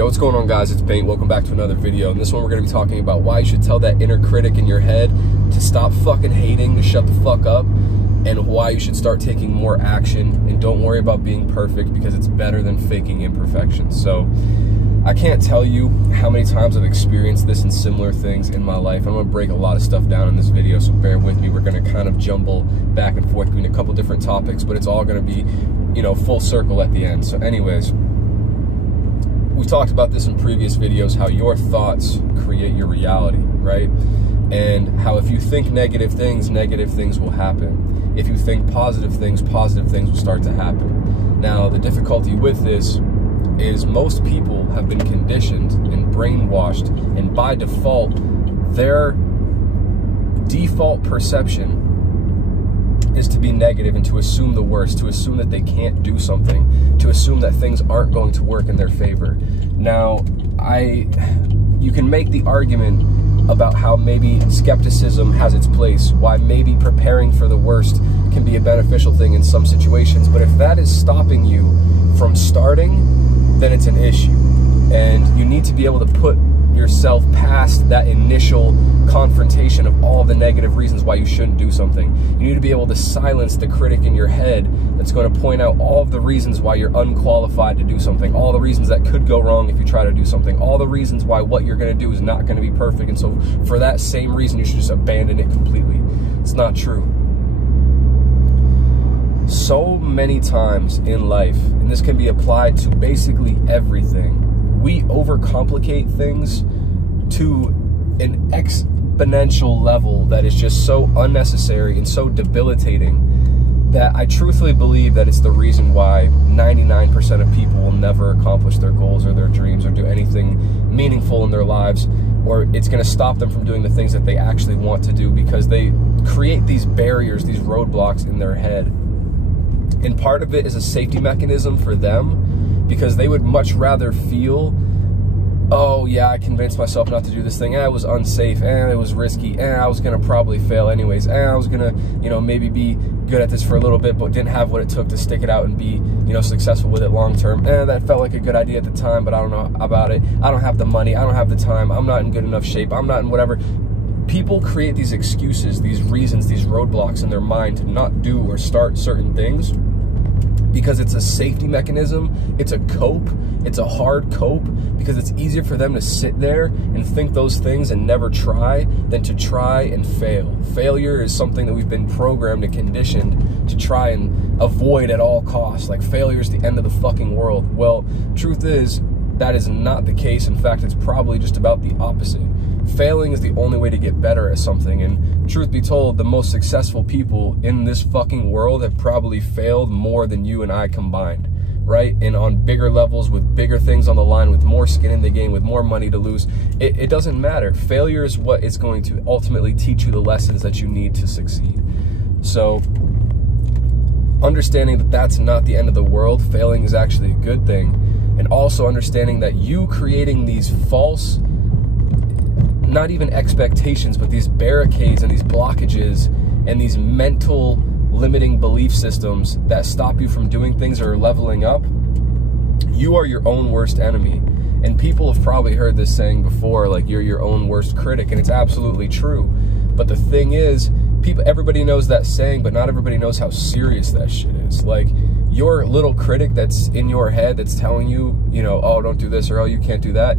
Yo, what's going on, guys? It's Bengt. Welcome back to another video. In this one, we're going to be talking about why you should tell that inner critic in your head to stop fucking hating, to shut the fuck up, and why you should start taking more action. And don't worry about being perfect, because it's better than faking imperfection. So I can't tell you how many times I've experienced this and similar things in my life. I'm going to break a lot of stuff down in this video, so bear with me. We're going to kind of jumble back and forth between a couple different topics, but it's all going to be, you know, full circle at the end. So anyways, we talked about this in previous videos, how your thoughts create your reality, right? And how if you think negative things will happen. If you think positive things will start to happen. Now, the difficulty with this is most people have been conditioned and brainwashed, and by default, their default perception is to be negative and to assume the worst, to assume that they can't do something, to assume that things aren't going to work in their favor. Now, you can make the argument about how maybe skepticism has its place, why maybe preparing for the worst can be a beneficial thing in some situations, but if that is stopping you from starting, then it's an issue. And you need to be able to put yourself past that initial confrontation of all the negative reasons why you shouldn't do something. You need to be able to silence the critic in your head that's going to point out all of the reasons why you're unqualified to do something, all the reasons that could go wrong if you try to do something, all the reasons why what you're going to do is not going to be perfect, and so for that same reason you should just abandon it completely. It's not true. So many times in life, and this can be applied to basically everything, we overcomplicate things to an exponential level that is just so unnecessary and so debilitating that I truthfully believe that it's the reason why 99% of people will never accomplish their goals or their dreams or do anything meaningful in their lives, or it's going to stop them from doing the things that they actually want to do, because they create these barriers, these roadblocks in their head. And part of it is a safety mechanism for them, because they would much rather feel, oh yeah, I convinced myself not to do this thing, it was unsafe, it was risky, I was gonna probably fail anyways, I was gonna, you know, maybe be good at this for a little bit, but didn't have what it took to stick it out and be, you know, successful with it long term. That felt like a good idea at the time, but I don't know about it. I don't have the money, I don't have the time, I'm not in good enough shape, I'm not in whatever. People create these excuses, these reasons, these roadblocks in their mind to not do or start certain things, because it's a safety mechanism, it's a cope, it's a hard cope, because it's easier for them to sit there and think those things and never try than to try and fail. Failure is something that we've been programmed and conditioned to try and avoid at all costs. Like, failure is the end of the fucking world. Well, truth is, that is not the case. In fact, it's probably just about the opposite. Failing is the only way to get better at something, and truth be told, the most successful people in this fucking world have probably failed more than you and I combined, right? And on bigger levels, with bigger things on the line, with more skin in the game, with more money to lose. It doesn't matter. Failure is what is going to ultimately teach you the lessons that you need to succeed. So, understanding that that's not the end of the world, failing is actually a good thing, and also understanding that you creating these false, not even expectations, but these barricades and these blockages and these mental limiting belief systems that stop you from doing things or leveling up, you are your own worst enemy. And people have probably heard this saying before, like, you're your own worst critic, and it's absolutely true. But the thing is, everybody knows that saying, but not everybody knows how serious that shit is. Like, your little critic that's in your head that's telling you, you know, oh, don't do this, or oh, you can't do that,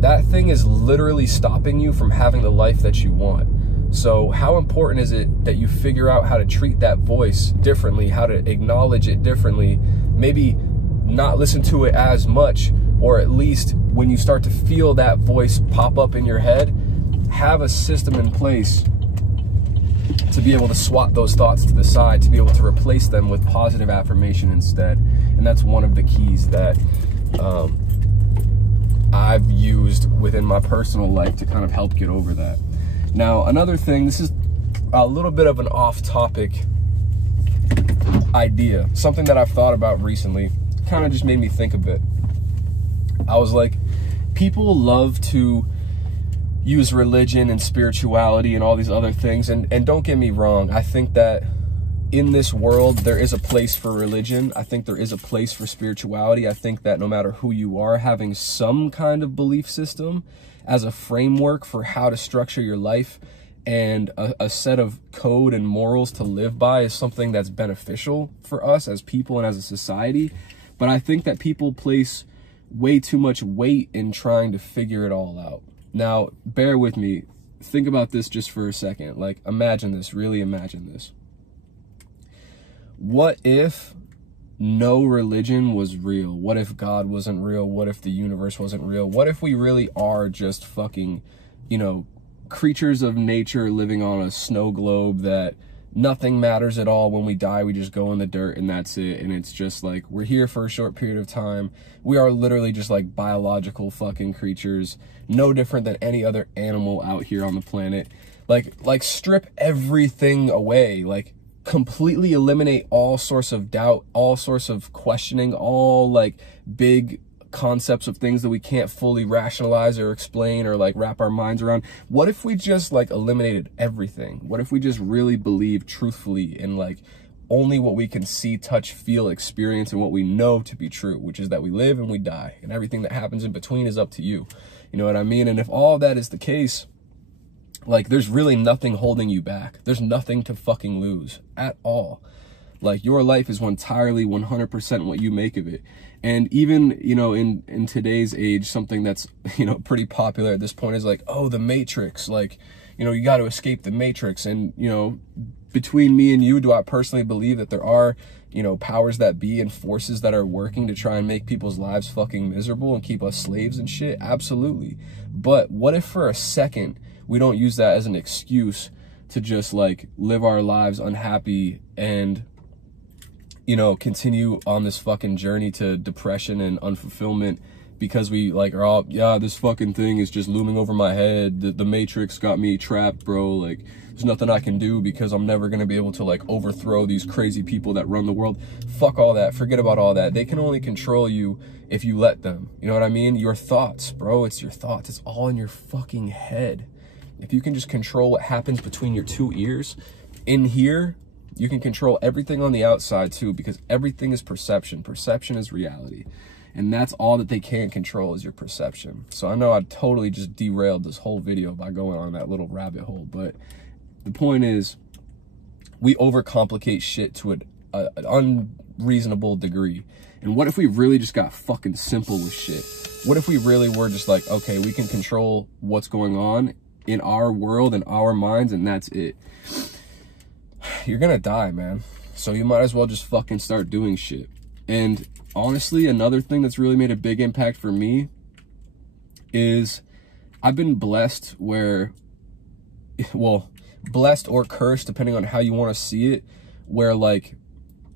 that thing is literally stopping you from having the life that you want. So how important is it that you figure out how to treat that voice differently, how to acknowledge it differently, maybe not listen to it as much, or at least when you start to feel that voice pop up in your head, have a system in place to be able to swat those thoughts to the side, to be able to replace them with positive affirmation instead. And that's one of the keys that I've used within my personal life to kind of help get over that. Now, another thing, this is a little bit of an off-topic idea, something that I've thought about recently, kind of just made me think a bit. I was like, people love to use religion and spirituality and all these other things, and don't get me wrong, I think that in this world, there is a place for religion. I think there is a place for spirituality. I think that no matter who you are, having some kind of belief system as a framework for how to structure your life and a set of code and morals to live by is something that's beneficial for us as people and as a society. But I think that people place way too much weight in trying to figure it all out. Now, bear with me. Think about this just for a second. Like, imagine this, really imagine this. What if no religion was real? What if God wasn't real? What if the universe wasn't real? What if we really are just fucking, you know, creatures of nature living on a snow globe that nothing matters at all? When we die, we just go in the dirt and that's it. And it's just like, we're here for a short period of time. We are literally just like biological fucking creatures, no different than any other animal out here on the planet. Like strip everything away, like completely eliminate all sorts of doubt, all sorts of questioning, all like big concepts of things that we can't fully rationalize or explain or like wrap our minds around. What if we just like eliminated everything? What if we just really believe truthfully in like only what we can see, touch, feel, experience, and what we know to be true, which is that we live and we die, and everything that happens in between is up to you. You know what I mean? And if all that is the case, like, there's really nothing holding you back. There's nothing to fucking lose at all. Like, your life is entirely 100% what you make of it. And even, you know, in today's age, something that's, you know, pretty popular at this point is like, oh, the Matrix. Like, you know, you got to escape the Matrix. And, you know, between me and you, do I personally believe that there are, you know, powers that be and forces that are working to try and make people's lives fucking miserable and keep us slaves and shit? Absolutely. But what if for a second we don't use that as an excuse to just like live our lives unhappy and, you know, continue on this fucking journey to depression and unfulfillment because we like are all, yeah, this fucking thing is just looming over my head. The Matrix got me trapped, bro. Like, there's nothing I can do because I'm never going to be able to like overthrow these crazy people that run the world. Fuck all that. Forget about all that. They can only control you if you let them. You know what I mean? Your thoughts, bro. It's your thoughts. It's all in your fucking head. If you can just control what happens between your two ears in here, you can control everything on the outside too, because everything is perception. Perception is reality. And that's all that they can control is your perception. So I know I totally just derailed this whole video by going on that little rabbit hole. But the point is, we overcomplicate shit to an unreasonable degree. And what if we really just got fucking simple with shit? What if we really were just like, okay, we can control what's going on in our world and our minds, and that's it? You're gonna die, man. So you might as well just fucking start doing shit. And honestly, another thing that's really made a big impact for me is I've been blessed where, well, blessed or cursed, depending on how you want to see it, where like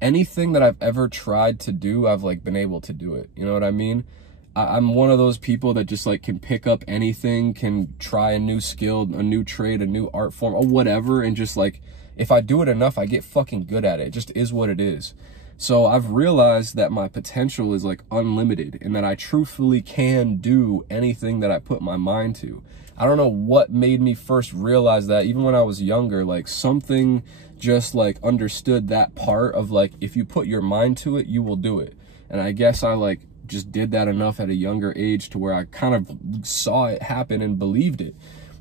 anything that I've ever tried to do, I've like been able to do it. You know what I mean? I'm one of those people that just like can pick up anything, can try a new skill, a new trade, a new art form, or whatever, and just like, if I do it enough, I get fucking good at it. It just is what it is. So I've realized that my potential is like unlimited and that I truthfully can do anything that I put my mind to. I don't know what made me first realize that. Even when I was younger, like something just like understood that part of like, if you put your mind to it, you will do it. And I guess I like just did that enough at a younger age to where I kind of saw it happen and believed it.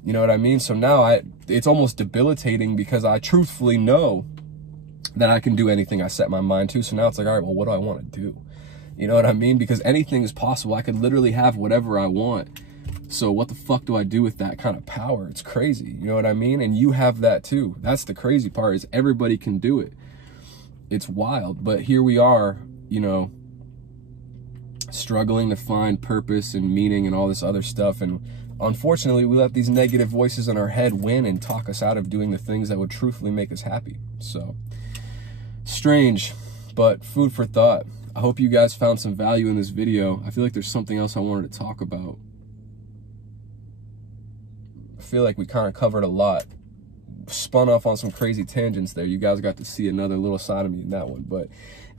You know what I mean? So now it's almost debilitating because I truthfully know that I can do anything I set my mind to. So now it's like, all right, well, what do I want to do? You know what I mean? Because anything is possible. I could literally have whatever I want. So what the fuck do I do with that kind of power? It's crazy. You know what I mean? And you have that too. That's the crazy part, is everybody can do it. It's wild. But here we are, you know, struggling to find purpose and meaning and all this other stuff. And unfortunately, we let these negative voices in our head win and talk us out of doing the things that would truthfully make us happy. So strange, but food for thought. I hope you guys found some value in this video. I feel like there's something else I wanted to talk about. I feel like we kind of covered a lot. Spun off on some crazy tangents there. You guys got to see another little side of me in that one. But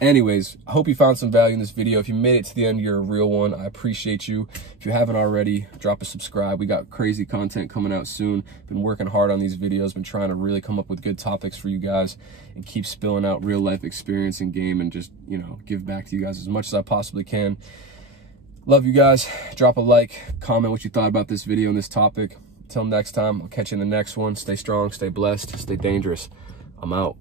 Anyways, I hope you found some value in this video. If you made it to the end, you're a real one. I appreciate you. If you haven't already, drop a subscribe. We got crazy content coming out soon. Been working hard on these videos, been trying to really come up with good topics for you guys and keep spilling out real life experience in game and just, you know, give back to you guys as much as I possibly can. Love you guys. Drop a like, comment what you thought about this video and this topic. Until next time, I'll catch you in the next one. Stay strong, stay blessed, stay dangerous. I'm out.